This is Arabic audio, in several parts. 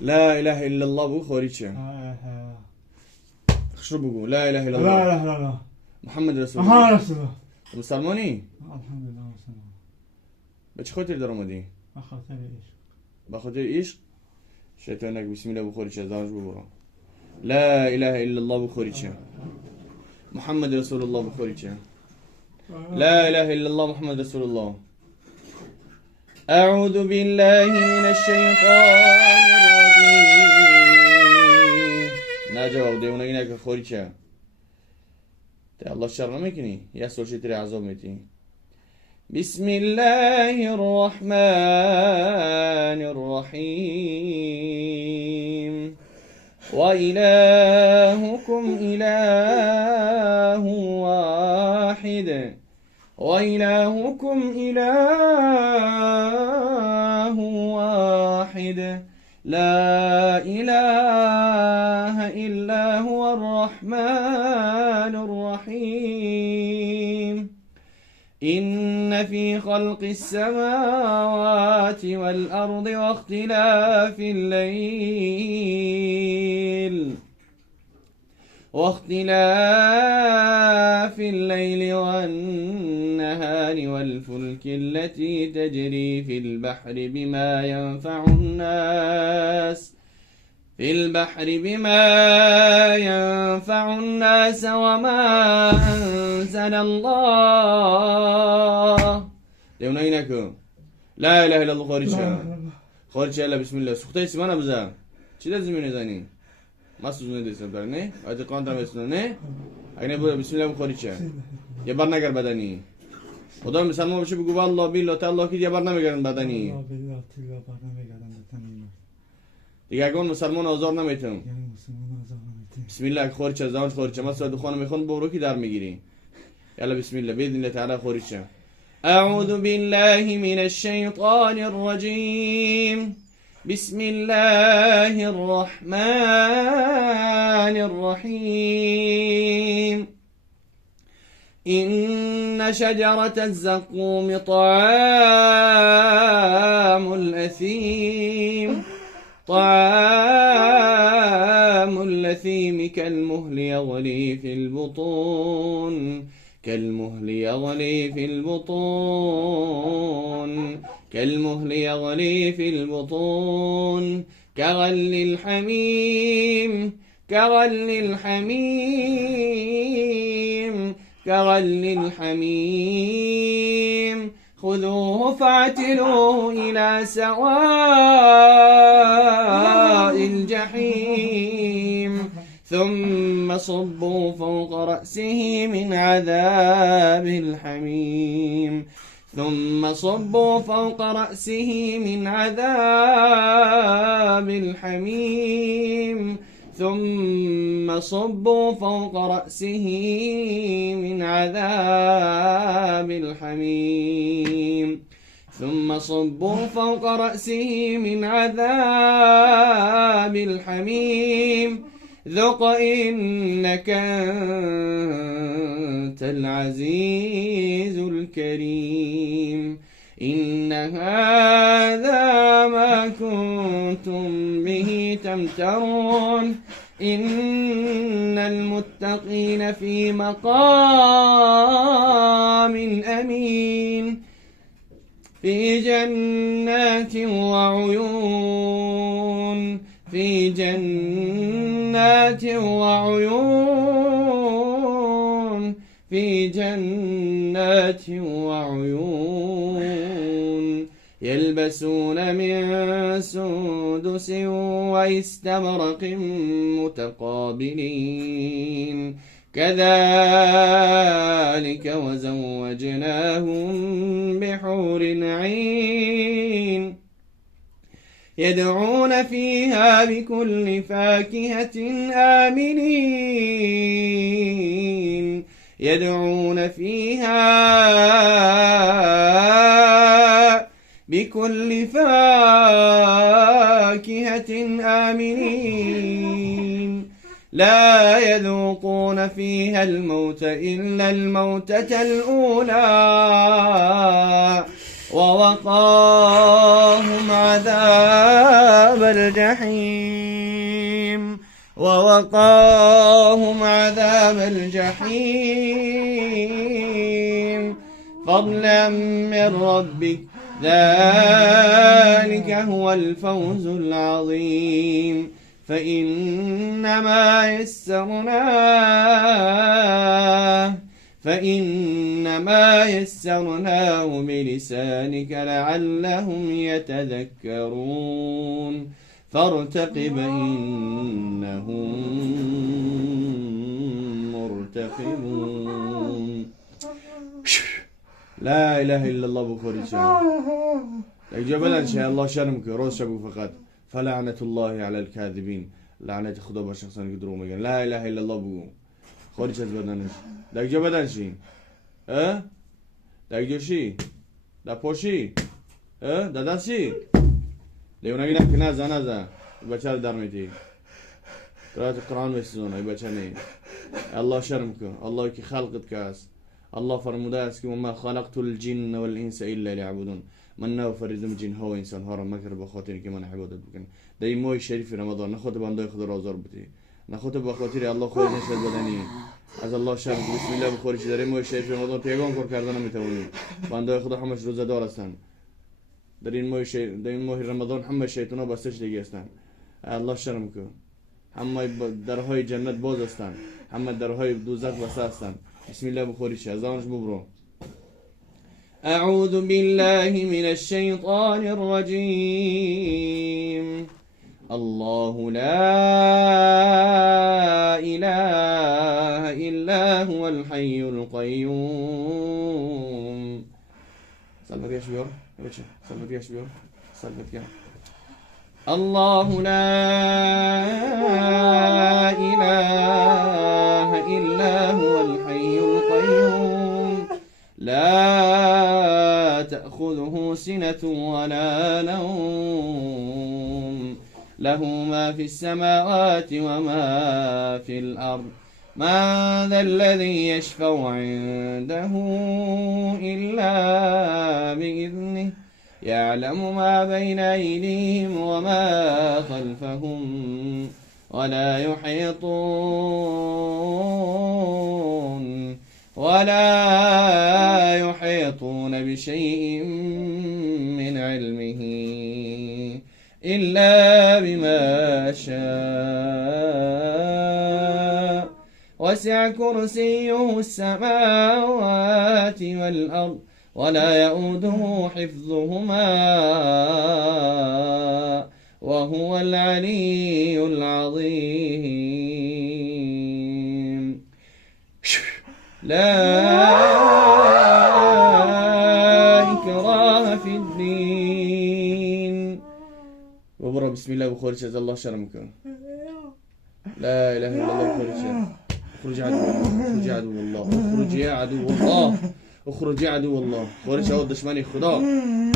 لا إله إلا الله بو خوريتشا. خشرو بقول لا إله إلا الله. لا لا لا لا. محمد رسول الله. رسول الله. مسلماني؟ الحمد لله والسلام. بچه خاطر در اومدی؟ بخاطر ايش؟ بخاطر عشق؟ شیطانک بسم الله بخوريتشا زانج ببرا. لا إله إلا الله بخوريتشا. محمد رسول الله بخوريتشا. لا إله إلا الله محمد رسول الله. أعوذ بالله من الشيطان الرجيم. نجاوب دیونه اینه که خوری چه؟ تا الله شر نمیکنی یا سوچی تری عذاب میتی. بسم الله الرحمن الرحيم وإلهكم إله واحد وإلهكم إله واحد لا إله إلا هو الرحمن الرحيم إن في خلق السماوات والأرض واختلاف الليل والنهار والفلك التي تجري في البحر بما ينفع الناس وما أنزل الله ليونينكم لا إله إلا الله خارجة لا بسم الله سختي سمانا بزا چی لازم می‌زنی؟ ما سوزونه دیسم در نه؟ آدی قانتم اسنو نه؟ اگه بود بسم الله خارجه یه بار نگر بدنی خدا مسلمان باشه بگو والله بالله تعالی که یه بار نمیگردن بدنی دیگه اگه اون مسلمان آزار نمیتون بسم الله خارجه زانش خارجه ما سواد خانم میخوان برو کی در میگیری یلا بسم الله باذن الله تعالی خارجه اعوذ بالله من الشیطان الرجیم بسم الله الرحمن الرحيم إن شجرة الزقوم طعام الأثيم كالمهل يغلي في البطون كغل الحميم خذوه فاعتلوه إلى سواء الجحيم ثم صبوا فوق رأسه من عذاب الحميم ثم صبوا فوق رأسه من عذاب الحميم ثم صبوا فوق رأسه من عذاب الحميم ثم صبوا فوق رأسه من عذاب الحميم ذق إنك أنت العزيز الكريم إن هذا ما كنتم به تمترون إن المتقين في مقام أمين في جنات وعيون يلبسون من سندس واستبرق متقابلين كذلك وزوجناهم بحور عين يدعون فيها بكل فاكهة آمنين لا يذوقون فيها الموت إلا الموتة الأولى ووقاهم عذاب الجحيم ووقاهم عذاب الجحيم فضلا من ربك ذلك هو الفوز العظيم فإنما يسرناه بلسانك لعلهم يتذكرون فارتقب إنهم مرتقبون لا إله إلا الله بخوري شاء جبل إن شاء الله شرمك روز شبك فقط فلعنة الله على الكاذبين لعنة خدا بشخصا يقدروا مجان لا إله إلا الله بقول خوري شاء بدنش دك جبل شيء دك جوشي دا پوشی داداشی لیونایی نه کناز نازا بچه دار میتی قرأت القرآن میسوزونه ای بچه نی الله شرم که الله کی خلقت کاس الله فرموده است که وما خلقت الجن والانس الا ليعبدون من نو فرزم جن ها و انسان ها را مکر به خاطر که من عبادت بکنم در این ماه شریف رمضان نخواد بنده خدا را آزار بده نخواد به خاطر الله خود نشد بدنی از الله شرم بسم الله بخوری در این ماه شریف رمضان پیغام کار کردن نمیتونی بنده خدا همش روزه دار هستند در این ماه رمضان همه شیطانا بستش دیگه هستند الله شرم کن همه درهای جنت باز هستند همه درهای دوزخ بسته هستند بسم الله بخوری از آنش ببرو أعوذ بالله من الشيطان الرجيم الله لا إله إلا هو الحي القيوم سلمت يا شبيور سلمت يا شبيور سلمت يا الله لا إله إلا هو الحي القيوم لا تأخذه سنة ولا نوم له ما في السماوات وما في الأرض من ذا الذي يشفع عنده إلا بإذنه يعلم ما بين أيديهم وما خلفهم ولا يحيطون بشيء من علمه إلا بما شاء وسع كرسيه السماوات والأرض ولا يؤوده حفظهما وهو العلي العظيم لا إكراه في الدين وبرا بسم الله بخورش از الله شرمك لا إله إلا الله بخورش اخرج عدو الله اخرج يا عدو الله اخرج يا عدو الله خورش او دشمنی خدا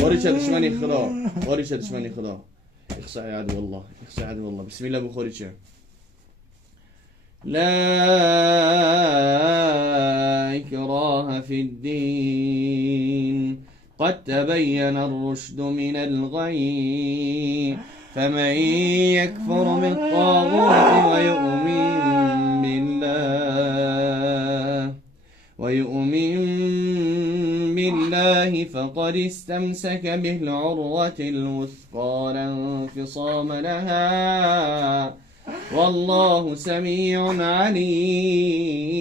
خورش دشمنی خدا خورش دشمنی خدا اخسع يا عدو الله اخسع يا عدو الله بسم الله بخورش لا إكراه في الدين قد تبين الرشد من الغي فمن يكفر بالطاغوت ويؤمن بالله فقد استمسك بالعروة الوثقى لا انفصام لها والله سميع عليم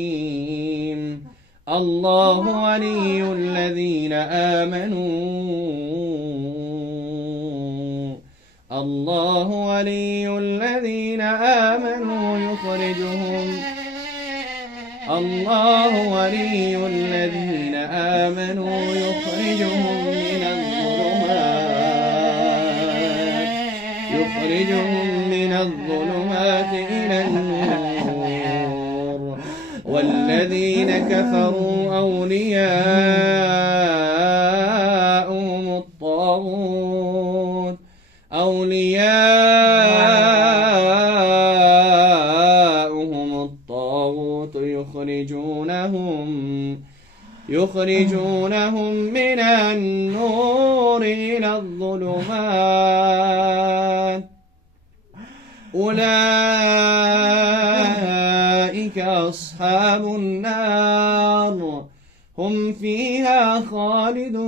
الله ولي الذين آمنوا يخرجهم من الظلمات إلى النور والذين كفروا أولياؤهم يخرجونهم من النور إلى الظلمات أولئك أصحاب النار هم فيها خالدون.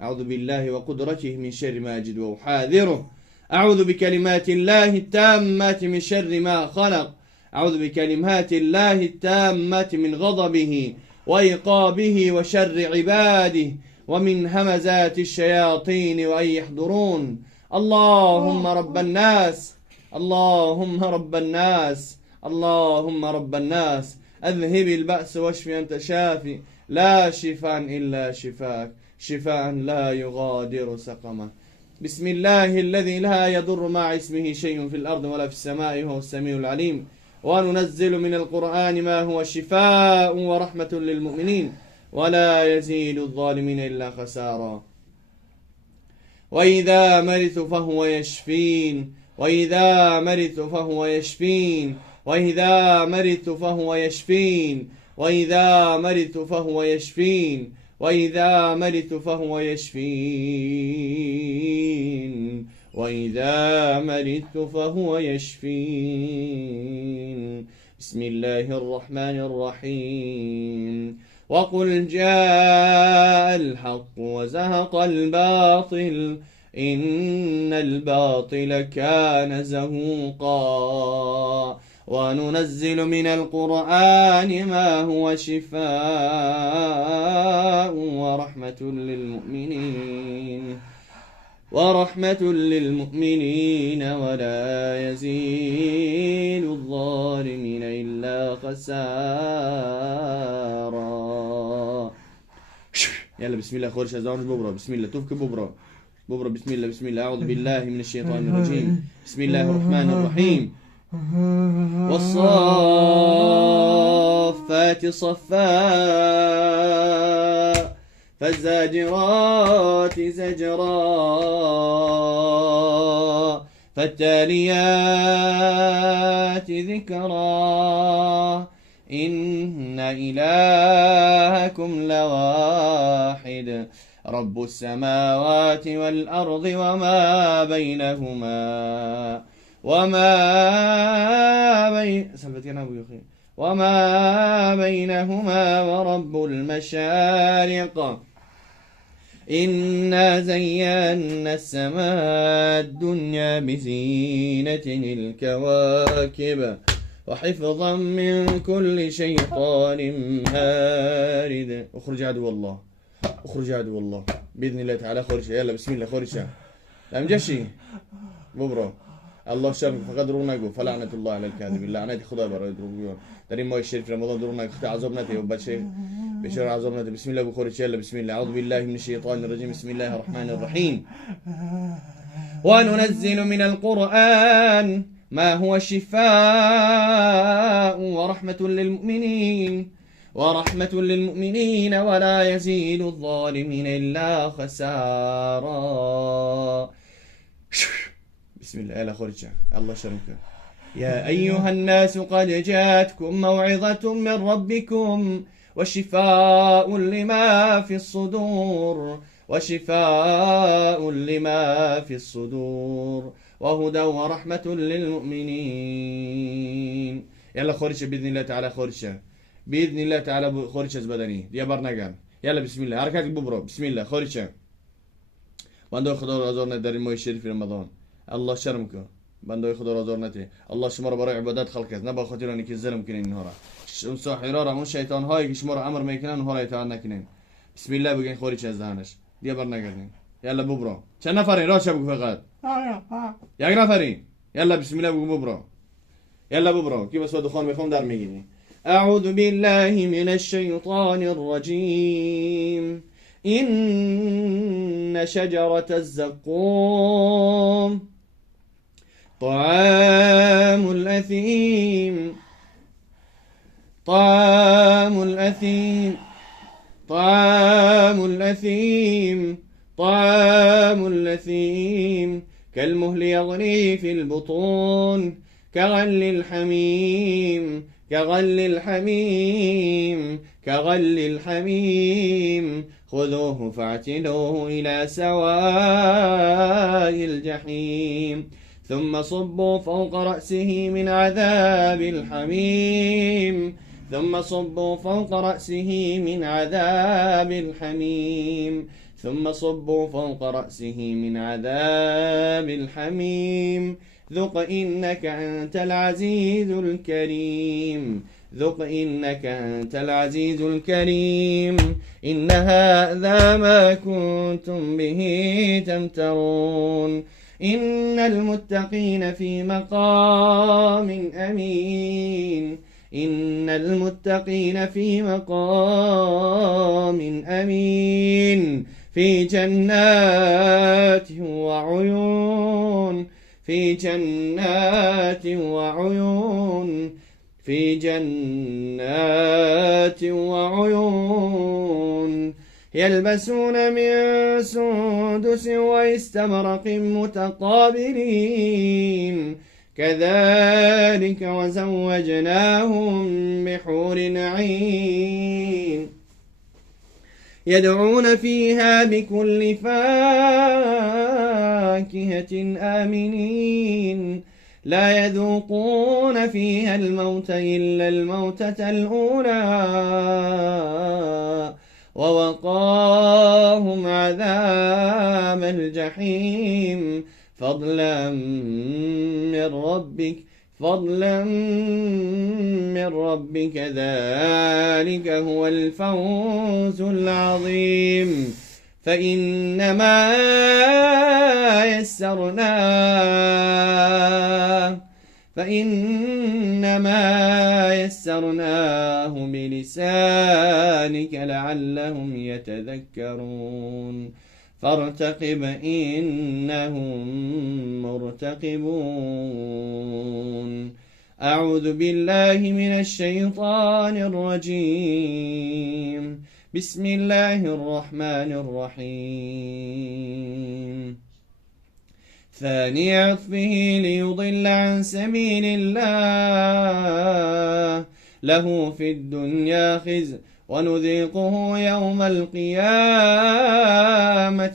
أعوذ بالله وقدرته من شر ما أجد وأحاذره. أعوذ بكلمات الله التامات من شر ما خلق. أعوذ بكلمات الله التامات من غضبه وإيقابه وشر عباده ومن همزات الشياطين وأن يحضرون. اللهم رب الناس، اللهم رب الناس، اللهم رب الناس، أذهب البأس واشف أنت شافي، لا شفاء إلا شفاك، شفاء لا يغادر سقما. بسم الله الذي لا يضر مع اسمه شيء في الأرض ولا في السماء وهو السميع العليم. وننزل من القرآن ما هو شفاء ورحمة للمؤمنين ولا يزيد الظالمين إلا خسارا. وإذا مرضت فهو يشفين، وإذا مرضت فهو يشفين، وإذا مرضت فهو يشفين، وإذا مرضت فهو يشفين، وإذا مرضت فهو يشفين، وإذا مرضت فهو يشفين. بسم الله الرحمن الرحيم. وقل جاء الحق وزهق الباطل إن الباطل كان زهوقا. وننزل من القرآن ما هو شفاء ورحمة للمؤمنين ولا يزيد الظالمين إلا خسارا. يلا بسم الله خورش أزانج ببرا. بسم الله توفك ببرا ببرا. بسم الله بسم الله. أعوذ بالله من الشيطان الرجيم. بسم الله الرحمن الرحيم. والصافات صفا فالزاجرات زجرا فالتاليات ذكرا إن إلهكم لواحد رب السماوات والأرض وما بينهما وما بينهما ورب المشارق إنا زينا السماء الدنيا بزينة الكواكب وحفظا من كل شيطان مارد. اخرج عدو الله، اخرج عدو الله بإذن الله تعالى. خرج يلا بسم الله. خرج لا مجشي ببرو الله شرف فقد روناكو فلعنة الله على الكاذبين. لعنة خدا برا يدرون دارين ما الشريف في رمضان دروناك اختي عذابناتي وبشر بشر عذابناتي. بسم الله بخورج يلا بسم الله. أعوذ بالله من الشيطان الرجيم. بسم الله الرحمن الرحيم. وننزل من القرآن ما هو شفاء ورحمة للمؤمنين ولا يزيد الظالمين إلا خسارا. بسم الله. يلا خرج الله شرمك. يا أيها الناس قد جاءتكم موعظة من ربكم وشفاء لما في الصدور وهدى ورحمة للمؤمنين. يلا خرج بإذن الله تعالى. خرج بإذن الله تعالى. خرج بدني يا برنامج. يلا بسم الله. حركات ببرو. بسم الله. خرج بندو خدا رزقنا در ماه شریف رمضان. الله شرمك بندو خدا رزقناته. الله شما رو برای عبادت خلق کرد، نه با خاطر اینکه ظلم کنین اینها را. اون ساحرا را، اون شیطان هایی که شما رو امر میکنن اونها را اطاعت نکنین. بسم الله بگین خارج از دهنش. دیگه بر نگردین. یلا ببرو. چند نفرین؟ راست بگو فقط. یک نفرین. یلا بسم الله بگو ببرو. یلا ببرو. کی بس دخان میخوام در میگیری. اعوذ بالله من الشیطان الرجیم. إن شجرة الزقوم طعام الأثيم كالمهل يغلي في البطون كغل الحميم كغل الحميم خذوه فاعتلوه إلى سواء الجحيم ثم صبوا فوق رأسه من عذاب الحميم ثم صبوا فوق رأسه من عذاب الحميم ثم صبوا فوق رأسه من عذاب الحميم ذق إنك أنت العزيز الكريم ذق إنك أنت العزيز الكريم إن هذا ما كنتم به تمترون إن المتقين في مقام أمين إن المتقين في مقام أمين في جنات وعيون في جنات وعيون في جنات وعيون يلبسون من سندس واستبرق متقابلين كذلك وزوجناهم بحور عين يدعون فيها بكل فاكهة آمنين لا يذوقون فيها الموت إلا الموتة الأولى ووقاهم عذاب الجحيم فضلا من ربك ذلك هو الفوز العظيم فإنما يسرناه بلسانك لعلهم يتذكرون فارتقب إنهم مرتقبون أعوذ بالله من الشيطان الرجيم بسم الله الرحمن الرحيم ثاني عطفه ليضل عن سبيل الله له في الدنيا خزي ونذيقه يوم القيامة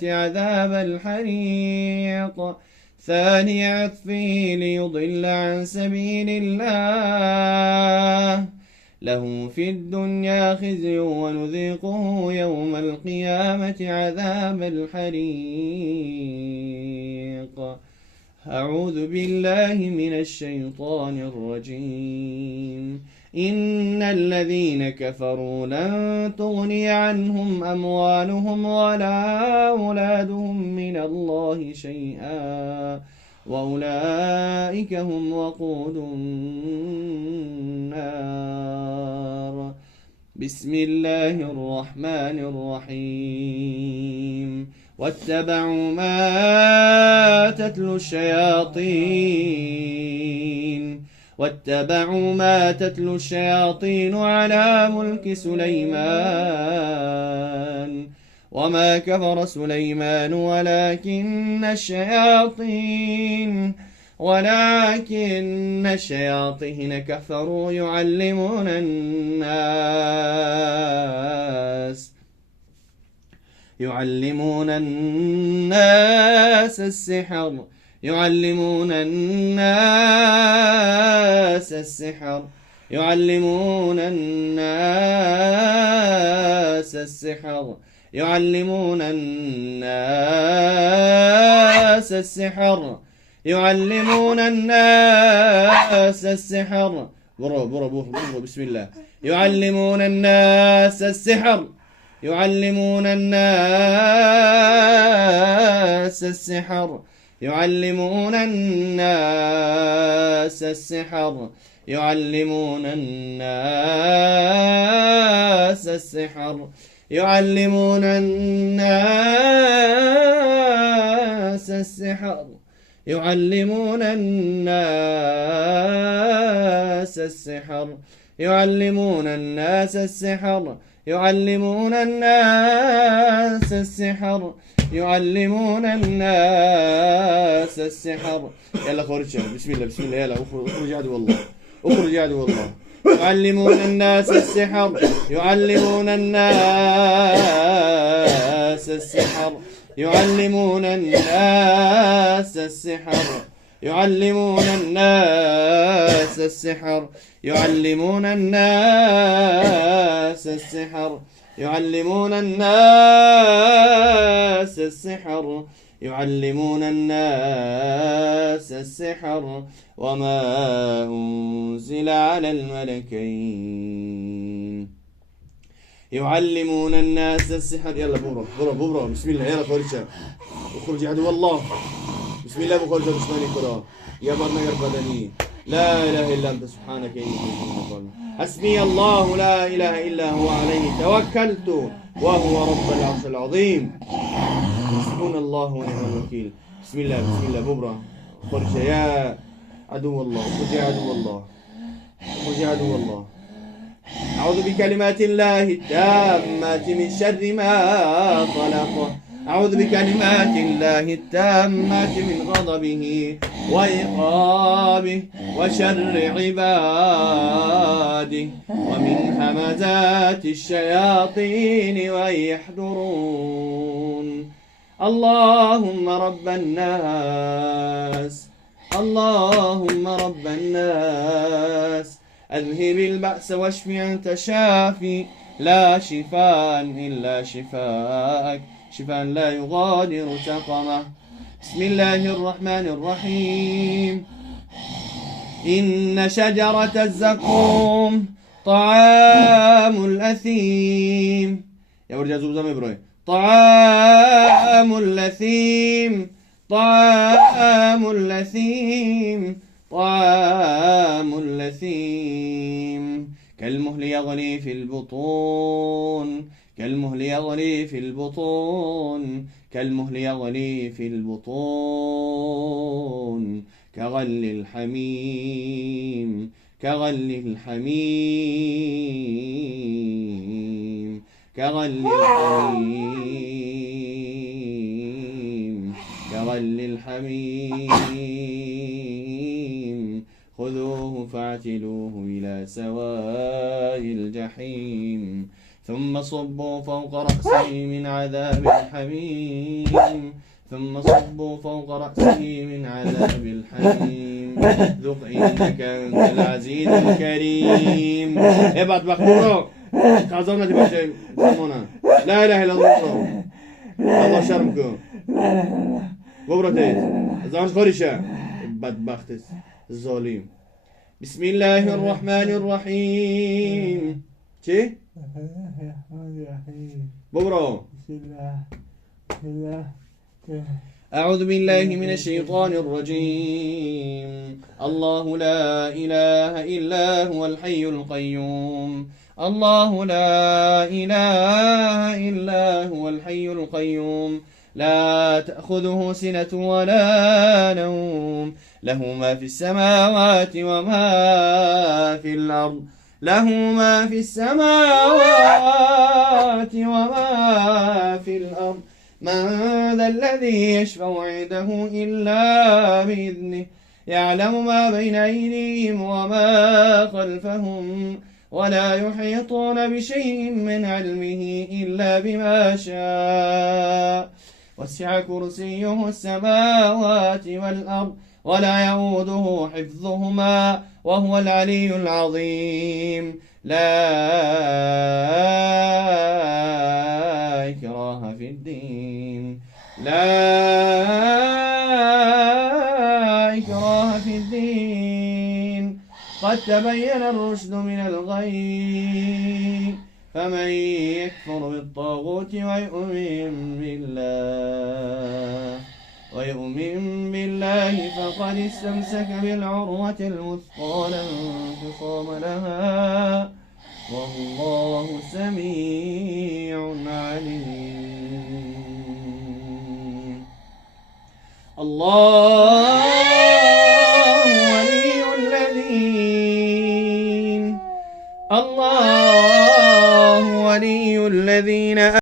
عذاب الحريق ثاني عطفه ليضل عن سبيل الله له في الدنيا خزي ونذيقه يوم القيامة عذاب الحريق أعوذ بالله من الشيطان الرجيم إن الذين كفروا لن تغني عنهم أموالهم ولا أولادهم من الله شيئا وأولئك هم وقود النار بسم الله الرحمن الرحيم واتبعوا ما تتلو الشياطين على ملك سليمان وما كفر سليمان ولكن الشياطين كفروا يعلمون الناس السحر يعلمون الناس السحر يعلمون الناس السحر يعلمون الناس السحر يعلمون الناس السحر برو بسم الله يعلمون الناس السحر يعلمون الناس السحر يعلمون الناس السحر يعلمون الناس السحر يعلمون الناس السحر يعلمون الناس السحر يعلمون الناس السحر يعلمون الناس السحر يعلمون الناس السحر يلا خرج بسم الله يلا اخرج عدو الله اخرج عدو الله يعلمون الناس السحر يعلمون الناس السحر يعلمون الناس السحر يعلمون الناس السحر يعلمون الناس السحر يعلمون الناس السحر يعلمون الناس السحر وما أنزل على الملكين يعلمون الناس السحر. يلا بورا بسم الله. يلا خارجة اخرج عدو الله. بسم الله بخارجة دشمني كرا يا بدنا يرفضني. لا إله إلا أنت سبحانك إني كنت من الظالمين. حسبي الله لا إله إلا هو عليه توكلت وهو رب العرش العظيم. حسبنا الله ونعم الوكيل. بسم الله بورا خرج يا عدو الله. خرج يا عدو الله. خرج يا عدو الله. أعوذ بكلمات الله التامات من شر ما خلق. أعوذ بكلمات الله التامات من غضبه وعقابه وشر عباده ومن همزات الشياطين وأن يحضرون. اللهم رب الناس اللهم رب الناس أذهب البأس واشف أنت شافي لا شفاء إلا شفاءك شفاء لا يغادر سقما. بسم الله الرحمن الرحيم. إن شجرة الزقوم طعام الأثيم. يا ورجال زوزة مبروي. طعام الأثيم طعام الأثيم طعام الأثيم كالمهل يغلي في البطون كالمهل يغلي في البطون كالمهل يغلي في البطون كغل الحميم كغل الحميم كغل الحميم كغل الحميم خذوه فاعتلوه إلى سواء الجحيم ثم صبوا فوق رأسه من عذاب الحميم ثم صبوا فوق رأسه من عذاب الحميم ذق إنك أنت العزيز الكريم. ابعت مخبورة خازونا دي باشا سمونا لا إله إلا الله الله شرمكم ببرتيت زانش خوريشة بدبخت الظالم. بسم الله الرحمن الرحيم. چه؟ ببرو. أعوذ بالله من الشيطان الرجيم. الله لا إله إلا هو الحي القيوم. الله لا إله إلا هو الحي القيوم لا تأخذه سنة ولا نوم له ما في السماوات وما في الأرض له ما في السماوات وما في الأرض من ذا الذي يشفع عنده إلا بإذنه يعلم ما بين أيديهم وما خلفهم ولا يحيطون بشيء من علمه إلا بما شاء وسع كرسيه السماوات والأرض ولا يؤوده حفظهما وهو العلي العظيم. لا إكراه في الدين لا إكراه في الدين قد تبين الرشد من الغي فمن يكفر بالطاغوت ويؤمن بالله فقد استمسك بالعروة الوثقى لا انفصام لها والله سميع عليم. الله